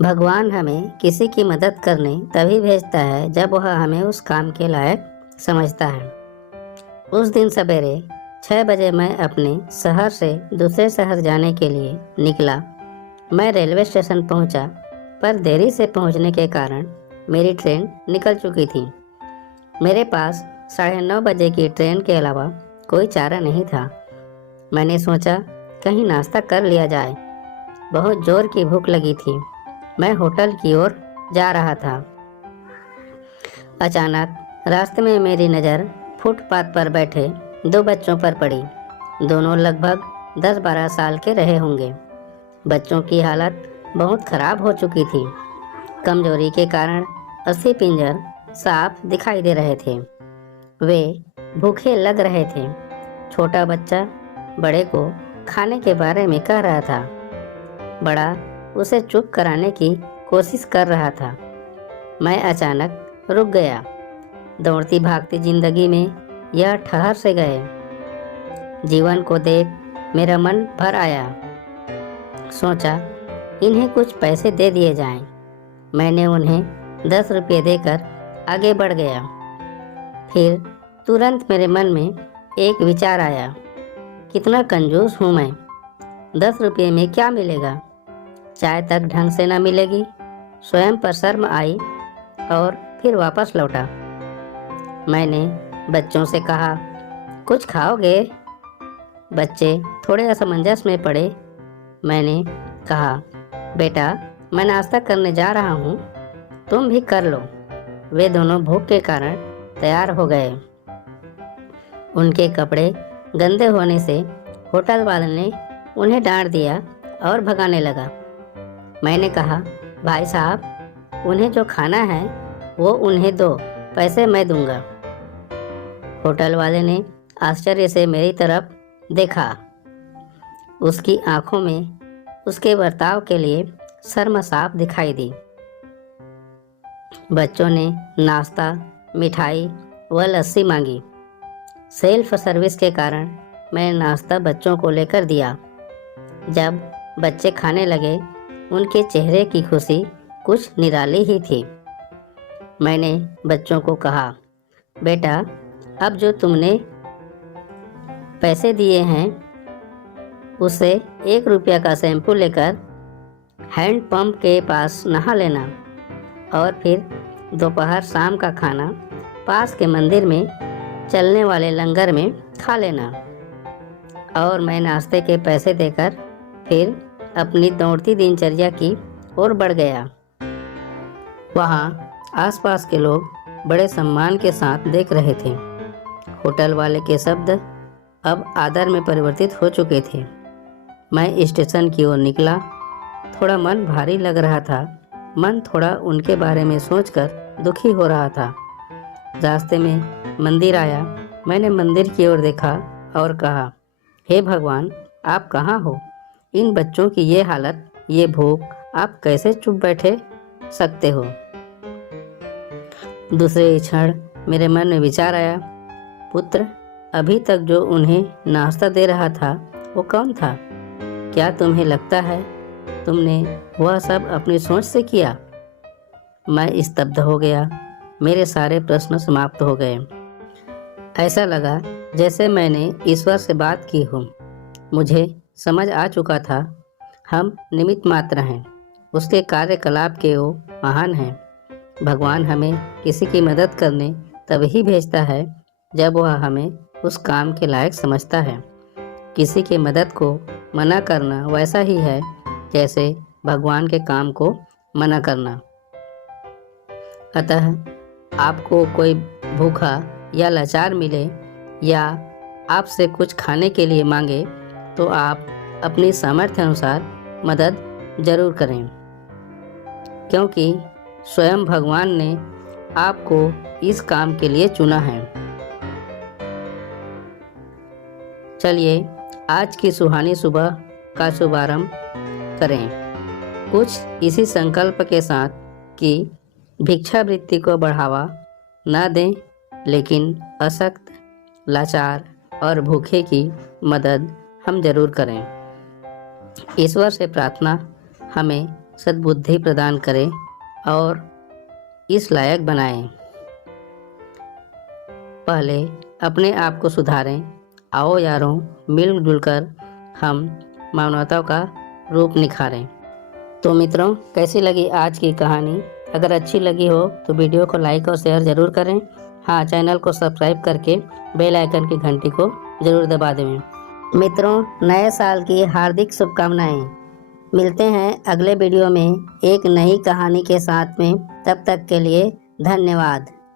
भगवान हमें किसी की मदद करने तभी भेजता है जब वह हमें उस काम के लायक समझता है। उस दिन सवेरे 6 बजे मैं अपने शहर से दूसरे शहर जाने के लिए निकला। मैं रेलवे स्टेशन पहुंचा, पर देरी से पहुंचने के कारण मेरी ट्रेन निकल चुकी थी। मेरे पास 9:30 बजे की ट्रेन के अलावा कोई चारा नहीं था। मैंने सोचा कहीं नाश्ता कर लिया जाए। बहुत जोर की भूख लगी थी। मैं होटल की ओर जा रहा था। अचानक रास्ते में मेरी नज़र फुटपाथ पर बैठे 2 बच्चों पर पड़ी। दोनों लगभग 10-12 साल के रहे होंगे। बच्चों की हालत बहुत खराब हो चुकी थी। कमजोरी के कारण अस्थि पिंजर साफ दिखाई दे रहे थे। वे भूखे लग रहे थे। छोटा बच्चा बड़े को खाने के बारे में कह रहा था। बड़ा उसे चुप कराने की कोशिश कर रहा था। मैं अचानक रुक गया। दौड़ती भागती जिंदगी में यह ठहर से गए। जीवन को देख मेरा मन भर आया। सोचा इन्हें कुछ पैसे दे दिए जाएं। मैंने उन्हें 10 रुपये देकर आगे बढ़ गया। फिर तुरंत मेरे मन में एक विचार आया, कितना कंजूस हूँ मैं। 10 रुपये में क्या मिलेगा? चाय तक ढंग से न मिलेगी। स्वयं पर शर्म आई और फिर वापस लौटा। मैंने बच्चों से कहा, कुछ खाओगे? बच्चे थोड़े असमंजस में पड़े। मैंने कहा, बेटा मैं नाश्ता करने जा रहा हूँ, तुम भी कर लो। वे दोनों भूख के कारण तैयार हो गए। उनके कपड़े गंदे होने से होटल वाले ने उन्हें डांट दिया और भगाने लगा। मैंने कहा, भाई साहब उन्हें जो खाना है वो उन्हें दो, पैसे मैं दूंगा। होटल वाले ने आश्चर्य से मेरी तरफ देखा। उसकी आंखों में उसके बर्ताव के लिए शर्म साफ दिखाई दी। बच्चों ने नाश्ता, मिठाई व लस्सी मांगी। सेल्फ सर्विस के कारण मैं नाश्ता बच्चों को लेकर दिया। जब बच्चे खाने लगे, उनके चेहरे की खुशी कुछ निराली ही थी। मैंने बच्चों को कहा, बेटा अब जो तुमने पैसे दिए हैं उससे 1 रुपया का शैम्पू लेकर हैंड पंप के पास नहा लेना और फिर दोपहर शाम का खाना पास के मंदिर में चलने वाले लंगर में खा लेना। और मैं नाश्ते के पैसे देकर फिर अपनी दौड़ती दिनचर्या की ओर बढ़ गया। वहाँ आसपास के लोग बड़े सम्मान के साथ देख रहे थे। होटल वाले के शब्द अब आदर में परिवर्तित हो चुके थे। मैं स्टेशन की ओर निकला। थोड़ा मन भारी लग रहा था। मन थोड़ा उनके बारे में सोचकर दुखी हो रहा था। रास्ते में मंदिर आया। मैंने मंदिर की ओर देखा और कहा, हे भगवान आप कहाँ हो? इन बच्चों की ये हालत, ये भूख, आप कैसे चुप बैठे सकते हो? दूसरे क्षण मेरे मन में विचार आया, पुत्र अभी तक जो उन्हें नाश्ता दे रहा था वो कौन था? क्या तुम्हें लगता है तुमने वह सब अपनी सोच से किया? मैं स्तब्ध हो गया। मेरे सारे प्रश्न समाप्त हो गए। ऐसा लगा जैसे मैंने ईश्वर से बात की हो। मुझे समझ आ चुका था हम निमित्त मात्र हैं, उसके कार्यकलाप के वो महान हैं। भगवान हमें किसी की मदद करने तभी भेजता है जब वह हमें उस काम के लायक समझता है। किसी की मदद को मना करना वैसा ही है जैसे भगवान के काम को मना करना। अतः आपको कोई भूखा या लाचार मिले या आपसे कुछ खाने के लिए मांगे तो आप अपनी सामर्थ्य अनुसार मदद जरूर करें, क्योंकि स्वयं भगवान ने आपको इस काम के लिए चुना है। चलिए आज की सुहानी सुबह का शुभारंभ करें, कुछ इसी संकल्प के साथ कि भिक्षावृत्ति को बढ़ावा न दें, लेकिन अशक्त, लाचार और भूखे की मदद हम जरूर करें। ईश्वर से प्रार्थना हमें सद्बुद्धि प्रदान करे और इस लायक बनाए। पहले अपने आप को सुधारें। आओ यारों, मिलजुल कर हम मानवता का रूप निखारें। तो मित्रों, कैसी लगी आज की कहानी? अगर अच्छी लगी हो तो वीडियो को लाइक और शेयर ज़रूर करें। हाँ, चैनल को सब्सक्राइब करके बेल आइकन की घंटी को ज़रूर दबा दें। मित्रों, नए साल की हार्दिक शुभकामनाएं। मिलते हैं अगले वीडियो में एक नई कहानी के साथ में। तब तक के लिए धन्यवाद।